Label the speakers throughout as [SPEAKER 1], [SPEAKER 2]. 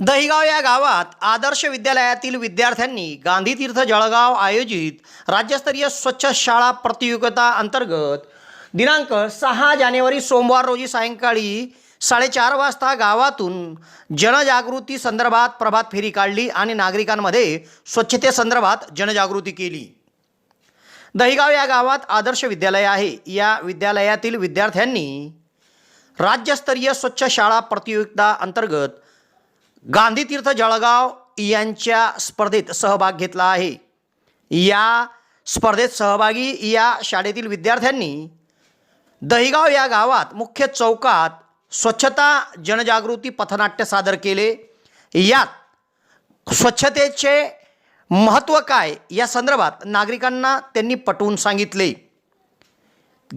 [SPEAKER 1] दहिगाव या गावात आदर्श विद्यालयातील विद्यार्थ्यांनी गांधीतीर्थ जळगाव आयोजित राज्यस्तरीय स्वच्छ शाळा प्रतियोगिता अंतर्गत दिनांक सहा जानेवारी सोमवार रोजी सायंकाळी साडेचार वाजता गावातून जनजागृती संदर्भात प्रभात फेरी काढली आणि नागरिकांमध्ये स्वच्छतेसंदर्भात जनजागृती केली. दहिगाव या गावात आदर्श विद्यालय आहे. या विद्यालयातील विद्यार्थ्यांनी राज्यस्तरीय स्वच्छ शाळा प्रतियोगिता अंतर्गत गांधीतीर्थ जळगाव यांच्या स्पर्धेत सहभाग घेतला आहे. या स्पर्धेत सहभागी या शाळेतील विद्यार्थ्यांनी दहिगाव या गावात मुख्य चौकात स्वच्छता जनजागृती पथनाट्य सादर केले. यात स्वच्छतेचे महत्त्व काय या संदर्भात नागरिकांना त्यांनी पटवून सांगितले.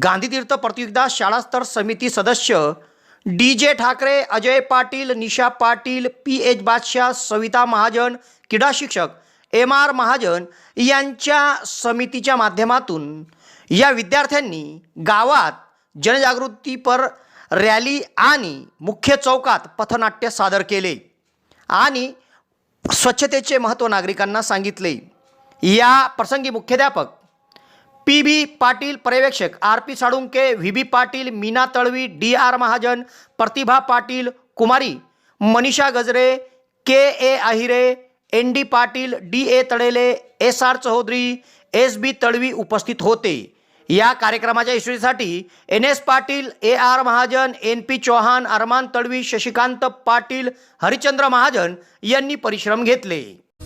[SPEAKER 1] गांधीतीर्थ प्रतियोगिता शाळास्तर समिती सदस्य D J Thackeray Ajay Patil Nisha Patil P H Badshah Savita Mahajan क्रीडा शिक्षक एम आर महाजन यांच्या समितीच्या माध्यमातून या विद्यार्थ्यांनी गावात जनजागृतीपर रॅली आणि मुख्य चौकात पथनाट्य सादर केले आणि स्वच्छतेचे महत्त्व नागरिकांना सांगितले. या प्रसंगी मुख्याध्यापक पी बी पाटील पर्यवेक्षक R P Salunke V B Patil Meena Talvi D R Mahajan Pratibha Patil Kumari Manisha Gajre K A Ahire N D Patil D A Talele S R Chaudhari S B Talvi उपस्थित होते. या कार्यक्रमाच्या यशस्वीसाठी N S Patil A R Mahajan N P Chauhan Arman Talvi Shashikant Patil Harichandra Mahajan यांनी परिश्रम घेतले.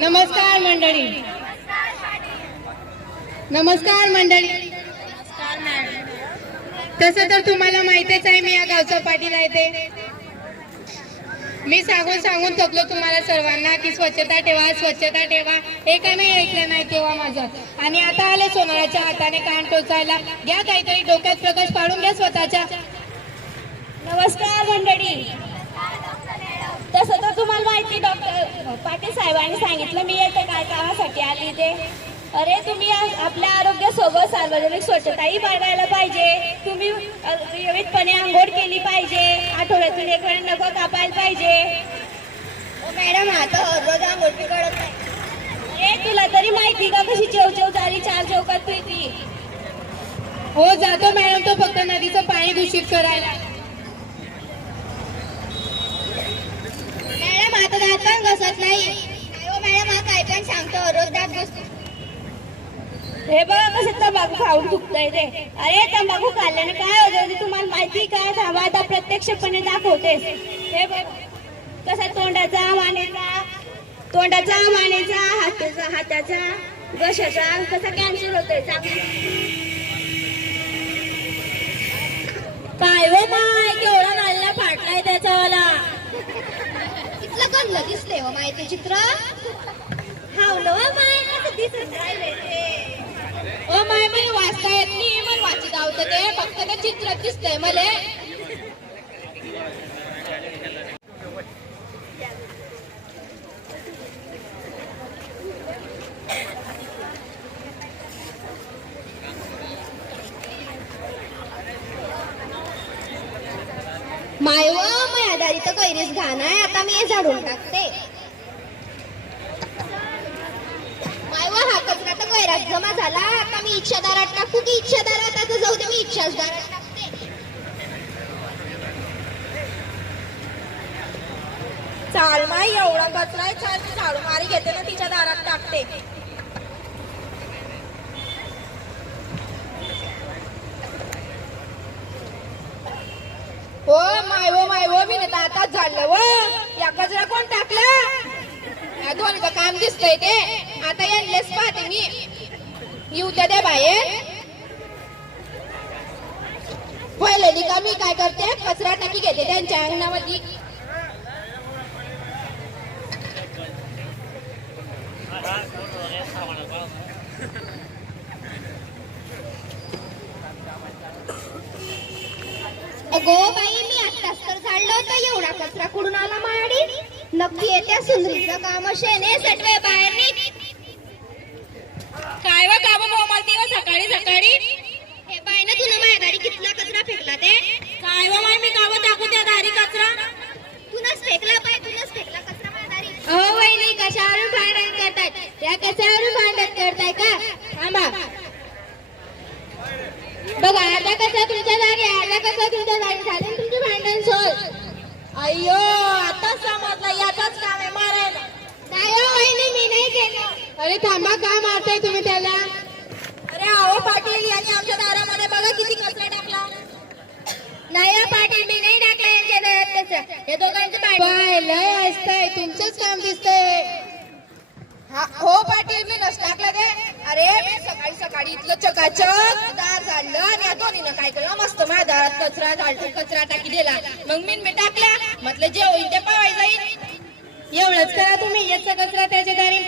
[SPEAKER 2] नमस्कार मंडळी. नमस्कार मंडळी. तसं तर तुम्हाला माहितीच आहे मी या गावचा पाटील आहे ते. मी सांगून सांगून थकलो तुम्हाला सर्वांना की स्वच्छता ठेवा स्वच्छता ठेवा. हे काय नाही ऐकलं नाही तेव्हा माझं आणि आता आले सोनाराच्या हाताने कान टोचायला. घ्या काहीतरी डोक्यात प्रकाश पाडून घ्या स्वतःच्या.
[SPEAKER 3] नमस्कार मंडळी. तसं तर तुम्हाला माहिती डॉक्टर पाटील साहेबांनी सांगितलं मी येते काय कामासाठी आली ते. अरे तुम्ही आपल्या आरोग्यासोबत सार्वजनिक स्वच्छताही बाळगायला पाहिजे. तुम्ही नियमितपणे आंघोळ केली पाहिजे. आठवड्यातून एक वेळ नख कापायला पाहिजे. मॅडम आता रोज आंघोळ कळत नाही. अरे तुला तरी माहिती का कशी चेव चेव झाली चार चौकात तू ती
[SPEAKER 2] हो जातो मॅडम तो फक्त नदीचं पाणी दूषित करायला
[SPEAKER 3] मॅडम आता दात पण घसत नाही. हो मॅडम हा काय पण सांगतो रोज दात घसतो हे बघा कसं तंबाखू खाऊन दुखतंय ते अरे तंबाखू खाल्ल्याने काय होतं ते तुम्हाला माहिती काय थांबा आता प्रत्यक्षपणे दाखवतेस हे बघ कसा तोंडाचा मानेचा तोंडाचा मानेचा हाताचा हाताचा घशाचा कसा कॅन्सर होतोय काय हो माय केवढा नाल्ला फाटलाय त्याचा वाला. चांगलं दिसले व माय हो ते चित्र. हो माय
[SPEAKER 2] माय वाचता येत नाही मला ते. फक्त ते चित्र दिसतंय मले.
[SPEAKER 4] माय व माया दारी तर कैरीस घाण आहे. आता मी हे झाडून टाकते. मायवा हा कचरा तर कैरात जमा झाला. आता मी इच्छादारात टाकू की इच्छादारात आता जाऊ दे मी इच्छाच दारात टाकते.
[SPEAKER 3] चाल माय एवढा कचरा आहे चाल मी झाडू मारी घेते ना तिच्या दारात टाकते.
[SPEAKER 2] हो माय हो माय हो मी नाही तर आताच झाडलं व. कचरा कोण टाकला? दोन दोन्हीचं काम दिसतंय ते. आता यांलेच पाहते मी. येऊ द्या दे बाहेर. पहिलेली का मी काय करते? कचरा टाकी घेते त्यांच्या अंगणामध्ये
[SPEAKER 4] अगो बाई तर एवढा कचरा कुडून आला माडी नक्की येत्या सुंदरीचं काम शेने सटवे बाहेर निघ.
[SPEAKER 2] काय व काम बोमालती व सकाळी सकाळी
[SPEAKER 4] हे बाई ना तुला माझ्या गाडी कितला कचरा फेकला ते
[SPEAKER 2] काय व माय मी गाव टाकू त्या दारी कचरा
[SPEAKER 4] तुनच फेकला बाई तुनच फेकला कचरा माझ्या दारी
[SPEAKER 2] अहो वहिनी कशावरून भांडण करताय त्या कशावरून भांडण करताय का थांबा बघा अर्धा कसा तुमच्या दारी अर्धा कसा तुमच्या दारी झाले ना तुमचे भांडण सोड अय्यो आता समजलं याचाच काम आहे मारायला नाही हो वहिनी मी नाही केलं अरे थांबा का मारताय तुम्ही त्याला? अरे अहो पाटील यांनी आमच्या दारामध्ये बघा किती कचरा टाकला. नाही हो पाटील मी नाही टाकला यांच्या दारात कचरा हे दोघांचं भांडण लय असतंय तुमचंच काम दिसतंय. हा हो पाटील मी नस टाकला ते अरे मी सकाळी सकाळी इथलं चकाचक दार झाडलं आणि या दोन्हीनं काय केलं? मस्त माझ्या दारात कचरा झाड कचरा टाकी दिला. मग मी मी टाकला. म्हटलं जे होईल ते पावाय जाईल. एवढंच करा तुम्ही. याचा कचरा त्याच्या दारी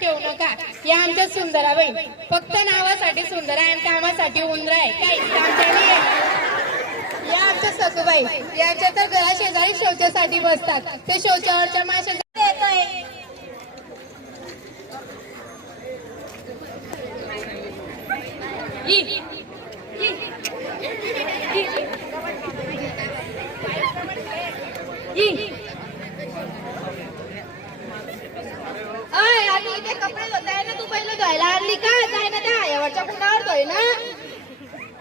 [SPEAKER 2] ठेवू नका. या आमच्या सुंदराबाई फक्त नावासाठी सुंदर आहे आणि कामासाठी उंदर आहे. या आमच्या ससूबाई यांच्या तर घरा शेजारी शौचासाठी बसतात. ते शौचावरच्या माशा येतोय अय आधी इथे कपडे धुताय ना तू पहिलं धुवायला आणली का जाय ना त्या आयावरच्या कुंडावर धुय ना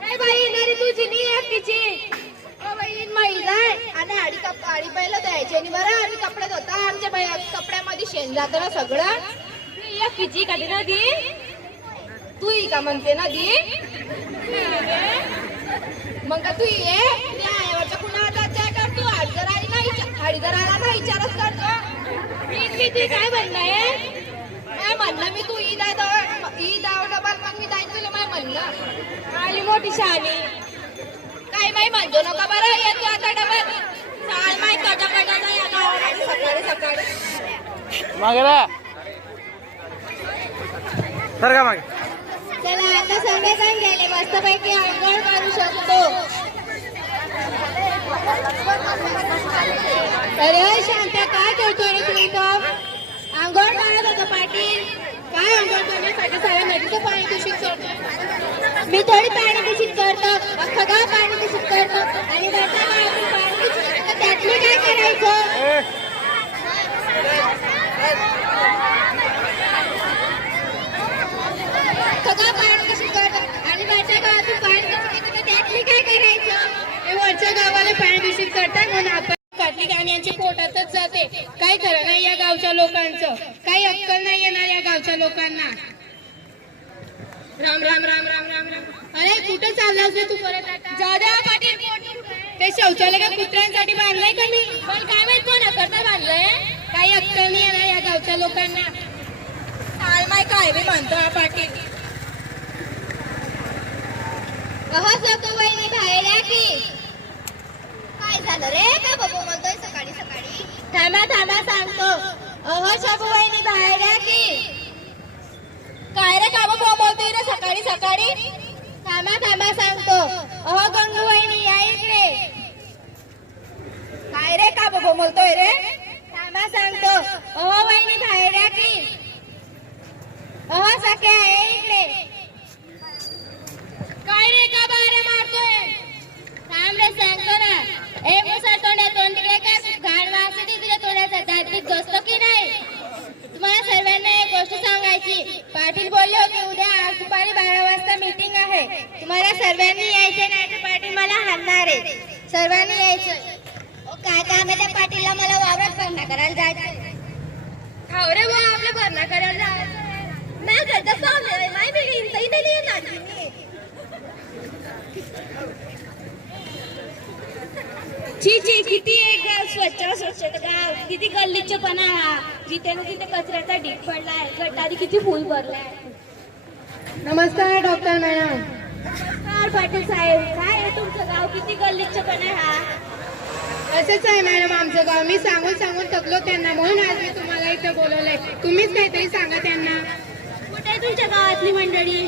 [SPEAKER 2] नाही बाई येणारी तुझी नाही एकटीची ओ बाई माई जाय आणि आडी पहिलं द्यायची आणि बरं आम्ही कपडे धुता. आमच्या बाई कपड्यामध्ये शेण जातं ना सगळं. तू एकटीची कधी ना दी? तू ही का म्हणते ना दी? मग का तू ये? मी आयावरच्या कुंडावर जायचं कर तू आठ जर आली नाही आडी जर आला ना विचारच करतो. मी मी ती काय म्हणणं काय म्हणणं मी तू? ईद आहे दव- ईद आव डबल मग मी जाईन तुला काय म्हणलं. आली मोठी शहाणी. काय माही म्हणतो नका बरं येतो आता डबल.
[SPEAKER 5] मागे तर का मागे.
[SPEAKER 2] चला आता गेले. मस्तपैकी आंघोळ करू शकतो. अरे काय रे आंघोळ करत पाटील. काय आंघोळ करण्यासाठी नदीचं पाणी दूषित करतो. मी थोडी पाणी दूषित करतो. अख्खं गाव पाणी दूषित करतो. आणि त्याचा काय करायचं सगळं आणि वरच्या गावातून काय करायचं हे वरच्या गावाला दूषित करतात म्हणून आपण गाण्यांची पोटातच जाते काय खरं नाही या गावच्या लोकांचं काही अक्कल नाही येणार या गावच्या लोकांना राम राम राम राम राम राम. अरे कुठे चाललास तू परत आता? ते शौचालय का कुत्र्यांसाठी बांधलंय का मी? पण काय माहीत कोणा करता बांधलंय? काही अक्कल नाही येणार या गावच्या लोकांना. काय माय काय मी म्हणतो हा पाटील.
[SPEAKER 4] अहो सको बहिणी बाहेर की. काय झालं रे? का बाबू म्हणतोय सकाळी सकाळी?
[SPEAKER 2] थांबा थांबा सांगतो. अहो बाहेर या की. काय रे? काबा बोंबवतोय रे सकाळी सकाळी. थांबा थांबा सांगतो. अहो गंगू वहिनी या इकडे काय रे काबा बोलतोय रे. थांबा सांगतो. अहो वहिनी बाहेर या की. अहो सख्या आहे इकडे. काय रे का बाहेर मारतोय? थांब रे सांगतो ना. ए मुसा तोंड्या तोंड तिकडे का? घाण वास येते तुझ्या तोंडाचा. दात दोस्त की नाही? तुम्हाला सर्वांना एक गोष्ट सांगायची. पाटील बोलले होते उद्या आज दुपारी बारा वाजता मीटिंग आहे. तुम्हाला सर्वांनी यायचे नाही तर पाटील मला हाणणार आहे. सर्वांनी यायचं ओ, काय काम आहे त्या पाटीलला मला वावरात भरणा करायला जायचं खाऊ रे बुवा आपल्या भरणा करायला जायचं नाही करता पाहुणे नाही मी इथं इथे लिहिलं आली मी.
[SPEAKER 3] छी छी किती एक गाव स्वच्छ स्वच्छ गाव. किती गल्लीचेपणा हा जिथे ना तिथे कचऱ्याचा ढीक पडलाय गटारी किती फुल भरलाय.
[SPEAKER 6] नमस्कार डॉक्टर मॅडम.
[SPEAKER 3] नमस्कार पाटील साहेब. काय आहे तुमचं गाव? किती गल्लीचेपणा हा
[SPEAKER 6] असंच आहे मॅडम आमचं गाव. मी सांगून सांगून थकलो त्यांना. म्हणून आज मी तुम्हाला इथे बोलवलंय. तुम्हीच काहीतरी सांगा त्यांना.
[SPEAKER 3] कुठे आहे तुमच्या गावातली मंडळी?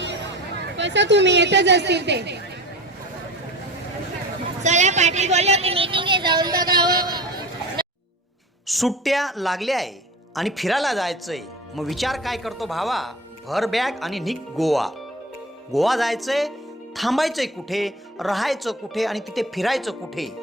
[SPEAKER 6] कसं तुम्ही? येतच असतील ते.
[SPEAKER 2] चला पाटील बोलले होते मीटिंग आहे. जाऊन बघावं.
[SPEAKER 1] सुट्ट्या लागल्या आहे आणि फिरायला जायचंय. मग विचार काय करतो भावा? भर बॅग आणि निघ गोवा. गोवा जायचंय थांबायचंय कुठे? राहायचं कुठे? आणि तिथे फिरायचं कुठे?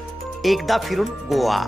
[SPEAKER 1] एकदा फिरून गोवा.